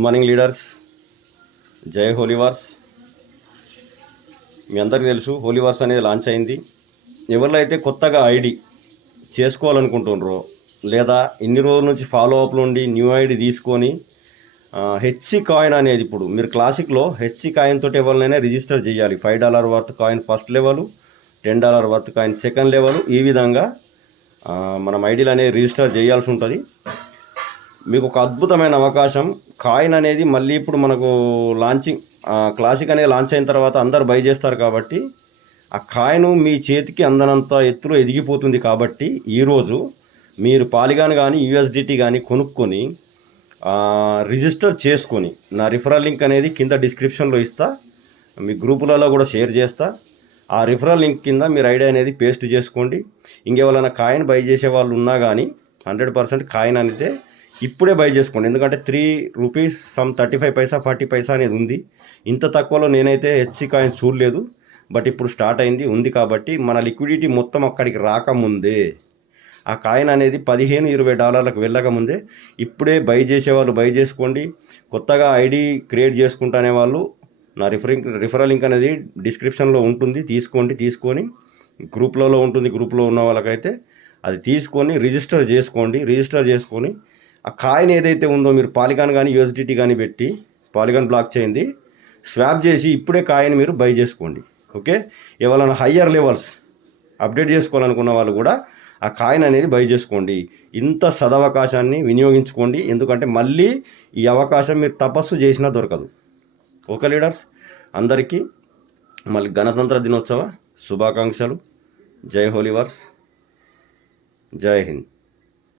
Good morning leaders. జై హోలీవార్స్. మీ అందరికీ తెలుసు హోలీవార్స్ అనేది లాంచ్ అయింది. ఎవరిలో అయితే కొత్తగా ఐడి చేసుకోవాలనుకుంటున్నారో లేదా ఇన్ని రోజుల నుంచి ఫాలో అప్లు ఉండి న్యూ ఐడి తీసుకొని హెచ్సి కాయిన్ అనేది, ఇప్పుడు మీరు క్లాసిక్లో హెచ్సి కాయిన్ తోటి ఎవరినైనా రిజిస్టర్ చేయాలి. $5 worth coin first level, $10 worth coin second level, ఈ విధంగా మనం ఐడీలు అనేది రిజిస్టర్ చేయాల్సి ఉంటుంది. మీకు ఒక అద్భుతమైన అవకాశం. కాయిన్ అనేది మళ్ళీ ఇప్పుడు మనకు లాంచింగ్ క్లాసిక్ అనేది లాంచ్ అయిన తర్వాత అందరు బై చేస్తారు కాబట్టి ఆ కాయిన్ మీ చేతికి అందనంత ఎత్తులో ఎదిగిపోతుంది. కాబట్టి ఈరోజు మీరు పాలిగాన్ కానీ యూఎస్డిటీ కానీ కొనుక్కొని రిజిస్టర్ చేసుకొని, నా రిఫరల్ లింక్ అనేది కింద డిస్క్రిప్షన్లో ఇస్తా, మీ గ్రూపులలో కూడా షేర్ చేస్తా. ఆ రిఫరల్ లింక్ కింద మీరు ఐడి అనేది పేస్ట్ చేసుకోండి. ఇంకెవరైనా కాయిన్ బై చేసే వాళ్ళు ఉన్నా కానీ 100% కాయిన్ అనేది ఇప్పుడే బై చేసుకోండి. ఎందుకంటే ₹3 సమ్ 35 పైసా 40 పైసా అనేది ఉంది. ఇంత తక్కువలో నేనైతే హెచ్సి కాయిన్ చూడలేదు. బట్ ఇప్పుడు స్టార్ట్ అయింది ఉంది. కాబట్టి మన లిక్విడిటీ మొత్తం అక్కడికి రాకముందే, ఆ కాయిన్ అనేది $15-20 వెళ్ళకముందే ఇప్పుడే బై చేసేవాళ్ళు బై చేసుకోండి. కొత్తగా ఐడి క్రియేట్ చేసుకుంటానే వాళ్ళు నా రిఫరల్ లింక్ అనేది డిస్క్రిప్షన్లో ఉంటుంది. తీసుకొని గ్రూప్లలో ఉంటుంది. గ్రూప్లో ఉన్న వాళ్ళకైతే అది తీసుకొని రిజిస్టర్ చేసుకొని ఆ కాయిన్ ఏదైతే ఉందో మీరు పాలిగాన్ కానీ యూఎస్డిటీ కానీ పెట్టి పాలిగాన్ బ్లాక్ చేయండి, స్వాప్ చేసి ఇప్పుడే కాయిన్ మీరు బై చేసుకోండి. ఓకే, ఎవరైనా హయ్యర్ లెవెల్స్ అప్డేట్ చేసుకోవాలనుకున్న వాళ్ళు కూడా ఆ కాయిన్ అనేది బై చేసుకోండి. ఇంత సదవకాశాన్ని వినియోగించుకోండి. ఎందుకంటే మళ్ళీ ఈ అవకాశం మీరు తపస్సు చేసినా దొరకదు. ఓకే లీడర్స్, అందరికీ మళ్ళీ గణతంత్ర దినోత్సవ శుభాకాంక్షలు. జై హోలీవార్స్. జై హింద్.